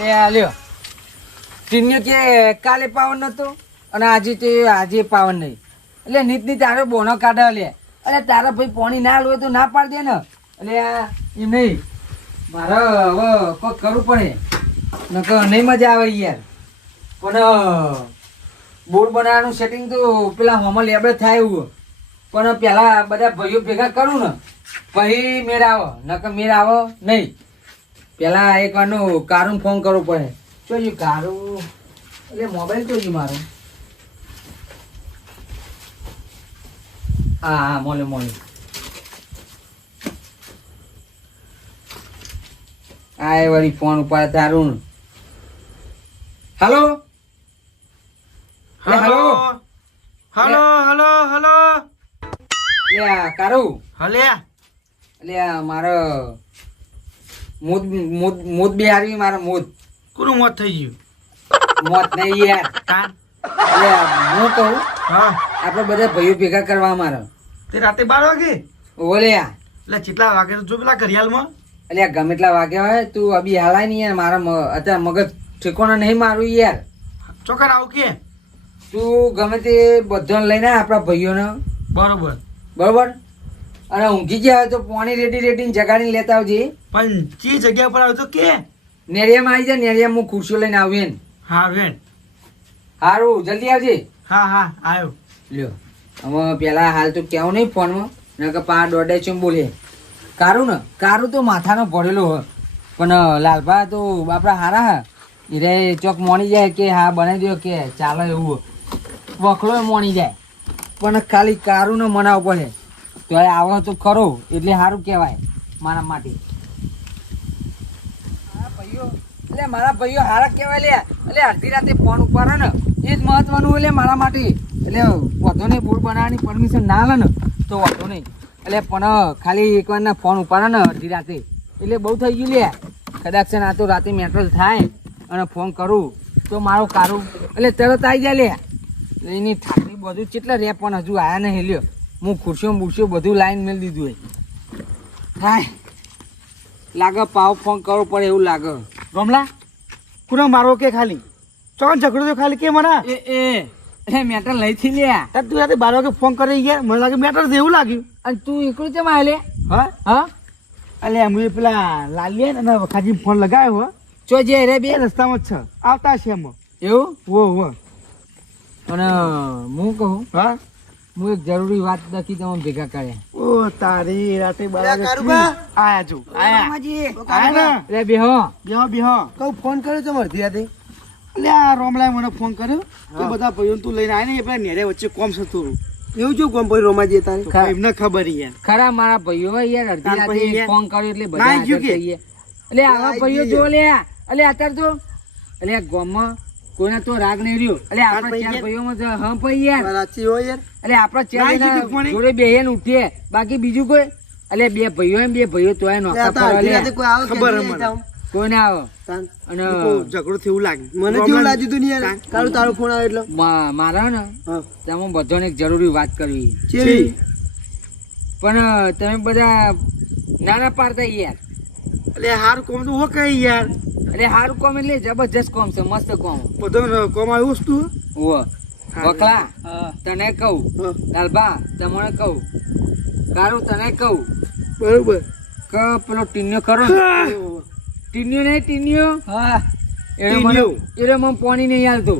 લે લ્યો ટીન્યો કે કાલે પાવન નતો અને આજે પાવન નહીં એટલે નીતની તારે બોનો કાઢે લે અરે તારા ભાઈ પોણી ના લો તો ના પાડ દે ને એટલે એ નહીં મારે હવે કોઈ કરવું પડે નકર નહીં મજા આવે યાર પણ બોર્ડ બનાવવાનું સેટિંગ તો પેલા હોમલ લેબડે થાય એવું પણ પેલા બધા ભાઈઓ ભેગા કરું ને પછી મેળ આવો નકર મેળ આવો નહીં પેલા એક વારનું કારું ફોન કરવું પડે જોયું કારું એટલે મોબાઈલ જોયું મારો હા મોલે આ વળી ફોન ઉપર તારું hello hello hello hello hello લે કારું હલે એટલે મારો મૂદ બિહારવી મારો મૂદ કોનું મોત થઈ ગયું મોત નહીં યાર કાન એટલે હું કહું હા આપણે બધા ભાઈઓ ભેગા કરવા મારો તે રાતે 12 વાગે ઓલે એટલે કેટલા વાગે તો જો પેલા ઘડિયાળમાં એટલે ગમે એટલા વાગ્યા હોય તું અભી હાલાય નહીં યાર મારા અત્યારે મગજ ઠેકોણા નહીં મારું યાર ચોકર આવું કે તું ગમે તે બધાને લઈને આપણા ભાઈઓને બરોબર બરોબર અને ઊંઘી ગયા હોય તો પાણી રેડી જગાડીને લેતા આવજે પણ જે જગ્યા પર આવ્યો તો કે નેરિયામાં આવી જાય નેરિયામાં હું ખુરશીઓ લઈને આવીને હા વેણ સારું જલ્દી આવજે હા હા આવ્યો લ્યો હવે પેલા હાલ તો કેવું નહીં ફોનમાં નકર પા દોડે છે બોલે કારું તો માથાનો ભરેલો હોય પણ લાલભા તો બાપડા હારા હા હીરે ચોક મોણી જાય કે હા બનાવી દો કે ચાલો એવું વખલો મોણી જાય પણ ખાલી કારું ને મનાવ પડે તો આવો તો ખરો એટલે સારું કહેવાય મારા માટે એટલે મારા ભાઈઓ હારા કહેવાય લે એટલે અડધી રાતે ફોન ઉપાડે ને એ જ મહત્વનું એટલે મારા માટે એટલે વધુ નહીં બોર્ડ બનાવવાની પરમિશન ના લે ને તો વધુ નહીં એટલે પણ ખાલી એકવારના ફોન ઉપાડે ને અડધી રાતે એટલે બહુ થઈ ગયું લે કદાચ છે ને આ તો રાતે મેટ્રોલ થાય અને ફોન કરું તો મારું કારું એટલે તરત આવી જાય લે એની થાકની બધું કેટલા રે પણ હજુ આવ્યા નહીં લ્યો હું ખુરશીઓ બુરશીઓ બધું લાઈન મેળ દીધું હોય થાય લાગે પાવ ફોન કરવો પડે એવું લાગે ગમલા કુનો મારો કે ખાલી ચોકન ઝઘડો તો ખાલી કે મને એ મેટર લઈ થી લે તું રાતે 12 વાગે ફોન કરી ગયા મને લાગે મેટર એવું લાગ્યું અને તું એકલું કેમ આવે હા હા એટલે અમે પેલા લાલીએ ને ખાજી ફોન લગાવ્યો હો ચો જે રે બે રસ્તામાં જ છે આવતા છે એમ એવું વો અને હું કહું હા હું એક જરૂરી વાત દખી તમે ભેગા કર્યા ઓ તારી રાતે 12 વાગે આયા જો આયા રે બેહો બેહો કહું ફોન કર્યો તો મરધી રાતે એટલે આ રોમલાએ મને ફોન કર્યો કે બધા ભાઈઓ તું લઈને આય ને એ પેલા નેરે વચ્ચે કોમ છે થોડું એવું જો કોમ ભાઈ રોમાજી તારે એમને ખબર યાર ખરા મારા ભાઈઓ યાર અડધી રાતે ફોન કર્યો એટલે બધા હાજર થઈ ગયા એટલે આવા ભાઈઓ જો લે એટલે અત્યારે તો એટલે ગામમાં કોઈના તો રાગ નહીં રહ્યો એટલે આપણા ચાર ભાઈઓમાં હા ભાઈ યાર રાચી હોય યાર એટલે આપણા ચાર જોડે બેહીને ઉઠીએ બાકી બીજું કોઈ એટલે બે ભાઈઓ તોય નોખા ખબર મને કોઈ ના આવે અને ઝઘડો થયું લાગે મને કેવું લાગ્યું તું યાર કારું તારો ફોન આવ્યો એટલે મારા ને તમે બધાને એક જરૂરી વાત કરવી પણ તમે બધા નાના પાડતા યાર એટલે હારું કોમ તો હો કઈ યાર એટલે હારું કોમ એટલે જબરજસ્ત કોમ છે મસ્ત કોમ બધો કોમ આવ્યું વસ્તુ વકલા તને કહું લાલબા તમને કહું કારું તને કહું બરોબર કે પેલો ટીન્યો ખરો ટીન્યો નહીં ટીન્યો હા એને મને પાણી નહીં હાલતો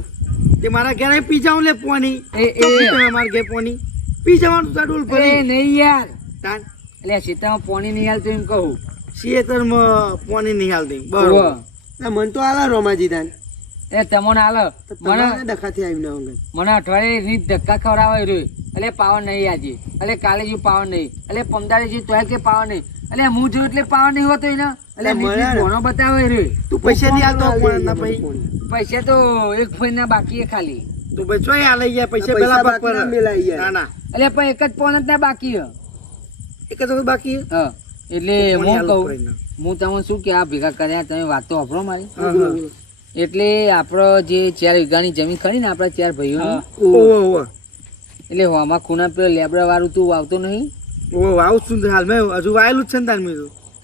તે મારા ઘરે પી જાઉં લે પાણી મારા ઘરે પાણી પી જવાનું ચાડુલ પર નહીં યાર તાન એટલે સીતામાં પાણી નહીં હાલતું એમ કહું શેતરમાં પાણી નહીં હાલતી બરોબર મન તો આલા રોમાજી તાન એ તમને હાલો મને ડખાથી આવીને મને અઠવાડિયે રીત ધક્કા ખવડાવાય રહ્યો એટલે પાવર નહીં આજે એટલે કાલે જેવું પાવર નહીં એટલે પમદારે જેવું તોય કે પાવર નહીં એટલે હું જોયું એટલે પાવર નહીં હોતો એને એટલે ઘણો બતાવે રહ્યો તું પૈસા નહીં હાલતો પૈસા તો એક ફોન બાકી ખાલી તું ભાઈ ચોય હાલે ગયા પૈસા પેલા પર ના ના એટલે પણ એક જ ફોન જ ના બાકી એક જ બાકી હા એટલે હું કહું હું તમને શું કે આ ભેગા કર્યા તમે વાત તો વાપરો મારી એટલે આપડે જે 4 વીઘાની જમીન ખરી ને આપડા 4 ભાઈઓ એટલે આમાં ખૂણા પેલો લેબડા વાળું તું વાવતો નહીં વાવું છું હાલ મેં હજુ વાયેલું જ છે ને તાર મેં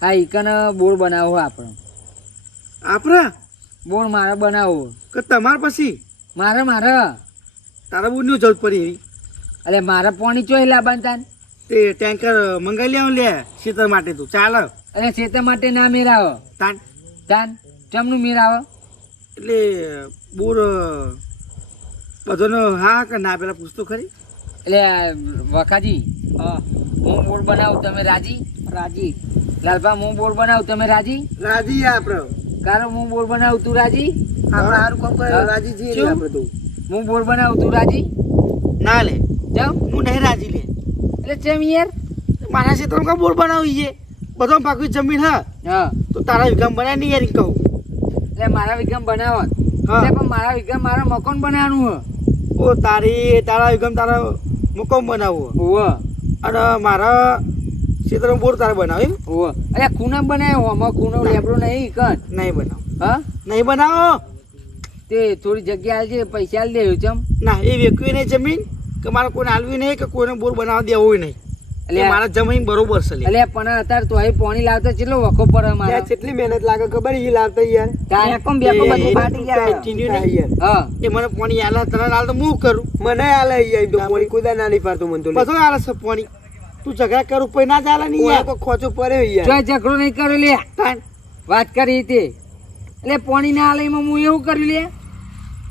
હા ઈકન બોર બનાવો આપણે બોર મારે બનાવવો કે તમાર પછી મારે તારા બોર નું જરૂર પડી એવી એટલે મારે પાણી ચોઈ લાવવાનું તાન તે ટેન્કર મંગાઈ લેવું લે શીતળ માટે તું ચાલે એટલે ખેતર માટે ના મેરાવો તાન તાન ચમનું મેરાવો એટલે બોર બધાનો હા કે ના પેલા પૂછતો ખરી એટલે વખાજી હું બોર બનાવું તમે રાજી રાજી લાલભા હું બોર બનાવું તમે રાજી રાજી આપણે કારણ હું બોર બનાવું તું રાજી આપણે સારું કામ કરે હા. રાજી છીએ શું? આપણે તું હું બોર બનાવું તું રાજી ના લે જાઉં હું નહીં રાજી લે એટલે ચેમ યાર મારા ક્ષેત્રમાં કા બોર બનાવી છે બધો પાકી જમીન હા હા તો તારા વિગમ બનાવી નહીં યાર એમ કહું એટલે મારા વિગમ બનાવો હા. એટલે પણ મારા વિગમ મારે મકાન બનાવવાનું ઓ તારા વિગમ તારા મુકમ બનાવવો હોવ અને મારા ક્ષેત્રમાં બોર તારે બનાવે હોવ એટલે ખૂણા બનાવ્યો આમાં ખૂણો લેબડો નહીં કર નહીં બનાવો હા નહીં બનાવો તે થોડી જગ્યા આલજે પૈસા આલ દેવું ચમ ના એ વેકવી નહીં જમીન કે મારે કોઈને આલવી નહીં કે કોઈને બોર બનાવવા દેવું નહીં એટલે એટલે મારા જમીન બરોબર છે લે. એટલે પણ અત્યારે તો અહીં પાણી લાવતો કેટલો વખો પડે મારે કેટલી મહેનત લાગે ખબર એ લાવતા યાર બેકો બધું ફાટી જાય હા એ મને પાણી આલે તને આલ તો હું કરું મને આલે યાર તો પાણી કુદા ના નહીં પાડતો મને તો બધું આલે છે પાણી તું ઝઘડા કરું પૈ ના ચાલે નહીં યાર કોઈ ખોચો પડે યાર જો ઝઘડો નહીં કર્યો લે કાન વાત કરી તે એટલે પાણી ના આલે એમાં હું એવું કર્યું લે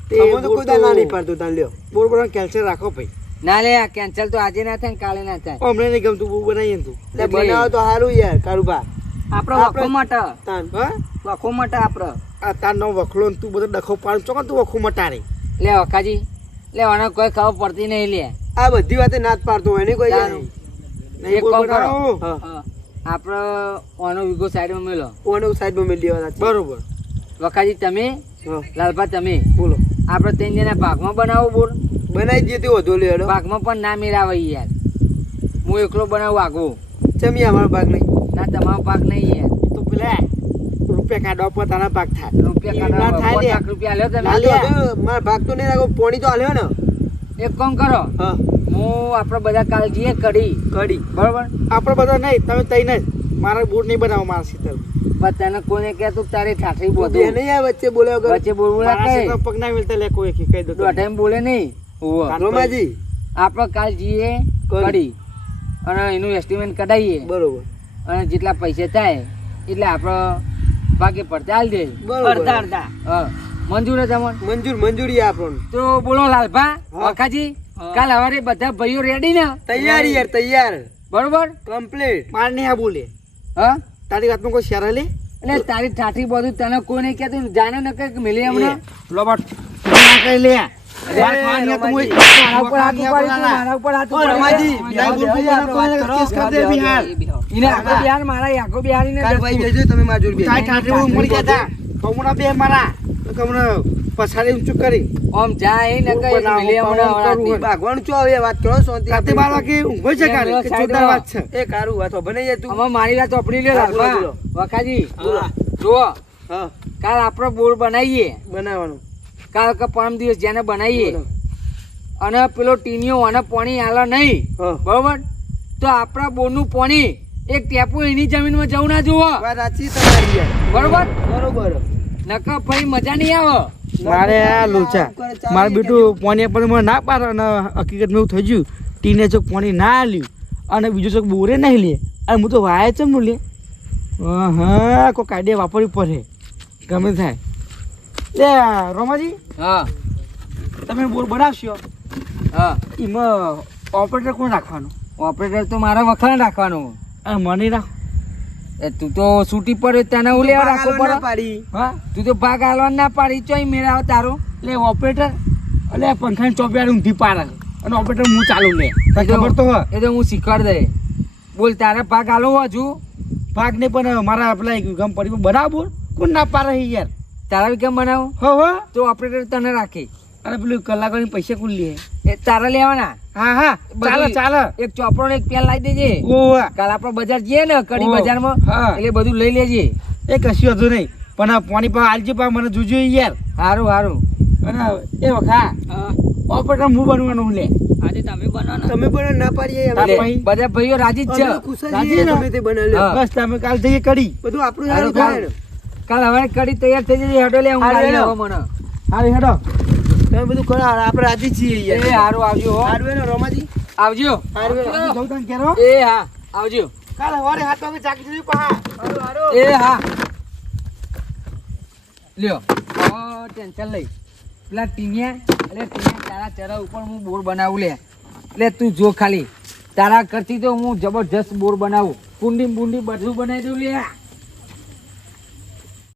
તે તો કુદા ના નહીં પાડતો તાન લ્યો બોર બોર કેન્સલ રાખો ભાઈ ના લે કેન્સલ તો આજે ના થાય ને કાલે ના થાય અમને નહીં ગમતું બોર બનાવીએ તું એટલે બનાવો તો સારું યાર કારુબા આપણો વખો માટે તાન હા વખો માટે આપણો આ તાર નો વખલો ને તું બધો ડખો પાડ ચોકન તું વખો મટારે લે વખાજી લે આને કોઈ ખબર પડતી નહીં લે આ બધી વાતે નાત પાડતો હોય ને કોઈ તારું. નહીં એક બોર કામ કરો. બનાવો. હા. આપણો ઓનો વિગો સાઈડમાં મેલો ઓને સાઈડમાં મેલી દેવાના બરોબર વખાજી તમે હા લાલભા તમે બોલો આપણે ત્રણ જણા ભાગમાં બનાવો બોર બનાવી દે તે વધુ લે હેડો ભાગમાં પણ ના મેળાવે યાર હું એકલો બનાવું આગો ચમી અમારો ભાગ નહીં ના તમારો ભાગ નહીં યાર તો પેલા રૂપિયા કાઢવા પર તારા ભાગ થાય રૂપિયા ના કાઢવા થાય લે. 5 લાખ રૂપિયા લ્યો ના લે, તમે હવે મારા ભાગ તો નહીં રાખો પોણી તો આલ્યો ને એક કામ કરો હા હું આપણે બધા કાલે જઈએ કડી કડી બરોબર આપણે બધા નહીં તમે તઈ નહીં મારા બૂટ નહીં બનાવો મારા શીતળ પણ તને કોને કે તું તારી ઠાઠી બે બોધું નહીં આ વચ્ચે બોલ્યો વગર. વચ્ચે બોલવું ના મારા કહે શીતળ પગ ના મિલતા લે કોઈ કહી દો તમે. દોઢાઈ બોલે નહીં હોવ રોમાજી આપણે કાલ જઈએ કડી અને એનું એસ્ટિમેટ કઢાઈએ બરોબર અને જેટલા પૈસા થાય એટલે આપણે ભાગે પડતા હાલ દે બરોબર. હા મંજૂર જ તમને મંજૂરી આપણને તો બોલો લાલભા હા. વખાજી કાલ સવારે બધા ભાઈઓ રેડી ને તૈયાર યાર તૈયાર બરોબર કમ્પ્લીટ માર નહીં આ બોલે હા તારી વાતમાં કોઈ શેર લે એટલે તારી ઠાઠી બધું તને કોઈ નહીં કહેતું જાણે ન કે મિલી હમણાં લોબટ ના કરી લે મારા ઉપર હાથ ઉપાડી તું, મારા ઉપર હાથ ઉપાડી. રમાજી, ના બોલ બોલ, ના કોઈને કેસ કરી દે બિહાર. એને આખો બિહાર મારા આખો બિહારીને તારી ઠાઠી હું મળી ગયા તા. કમુના બે મારા તો કમુના પછાડી ઊંચું કરી આમ જાય એ ન કહે કે મિલી હમણાં રાતની. ભાગવાનું છો હવે વાત કરો શાંતિ કાતે બાર વાગે ઊંઘો છે કાલે કે જોરદાર વાત છે એ કારું વાત બને જાય તું આમાં મારી વાત ચોપડી લ્યો હા, બોલો, લાલભા. બોલો. વખાજી બોલો. જુઓ હા કાલ આપણો બોર બનાવીએ બનાવવાનું કાલ કે પરમ દિવસ જેને બનાવીએ બોલો. અને પેલો ટીનિયો અને પાણી આલે નહીં હા બરોબર તો આપણા બોરનું પાણી એક ટેપુ એની જમીનમાં જવું ના જુઓ વાત સાચી તમારી યાર. બરોબર બરોબર નકર ભાઈ મજા નહીં આવે મારે આ લોચા મારે બેટું પાણી પર મને ના પાડે અને હકીકતમાં એવું થઈ ગયું ટીને ચોક પાણી ના આલ્યું અને બીજું ચોક બોરે નહીં લે અને હું તો વાય છે લે હા કોઈ કાયદે વાપરવી પડે ગમે થાય લે રોમાજી હા તમે બોર બનાવશો હા એમાં ઓપરેટર કોણ રાખવાનું ઓપરેટર તો મારા વખાણ રાખવાનું અને મને રાખ એ તું તો છૂટી પડે તને હું લેવા રાખવો પડે હા તું તો ભાગ આલવા ના પાડી ચોય મેળાવ તારો એટલે ઓપરેટર એટલે પંખાની ચોપિયાડ ઊંધી પાડે અને ઓપરેટર હું ચાલુ લે તને ખબર તો હોય એ તો હું શીખવાડ દે બોલ તારે ભાગ આલો હજુ ભાગ નહીં પણ મારા પેલા ગમ પડી બનાવ બોલ કોણ ના પાડે છે યાર તારા બી કેમ બનાવો હો હો તો ઓપરેટર તને રાખે અને પેલું કલાકોની પૈસા કોણ લે એ તારા લેવાના હા હા ચાલે ચાલે એક ચોપડો ને એક પેન લાવી દેજે ઓવા કાલ આપણે બજાર જઈએ ને કડી ઓહ. બજારમાં હા. એટલે બધું લઈ લેજે એ કશું હતું નહીં પણ આ પાણી પા આલજે પા મને જોજો યાર સારું સારું અને એ વખા ઓપરેટર હું બનવાનું લે આજે તમે બનાવો તમે પણ ના પાડીએ બધા ભાઈઓ રાજી જ છે રાજી ને? હા. બસ તમે કાલ જઈએ કડી બધું આપણું સારું, સારું થાય ને. કાલ હવે કડી તૈયાર થઈ જશે હેડો લે હું હારું ગાડી હેડો. લાવો મને હારું હેડો તમે બધું કરો આપણે રાજી છીએ એ હારું આવજો હો હારું હેડો રોમાજી આવજો હારું હેડો હું જઉં તને ઘેર હો. એ હા આવજો કાલ સવારે 7 વાગે ચાકી જજો પહા એ હા લ્યો ટેન્શન લઈ પેલા ટીનિયા એટલે ટીનિયા તારા ચરા ઉપર હું બોર બનાવું લે એટલે તું જો ખાલી તારા કરતી તો હું જબરજસ્ત બોર બનાવું કુંડી બુંડી બધું બનાવી દઉં લે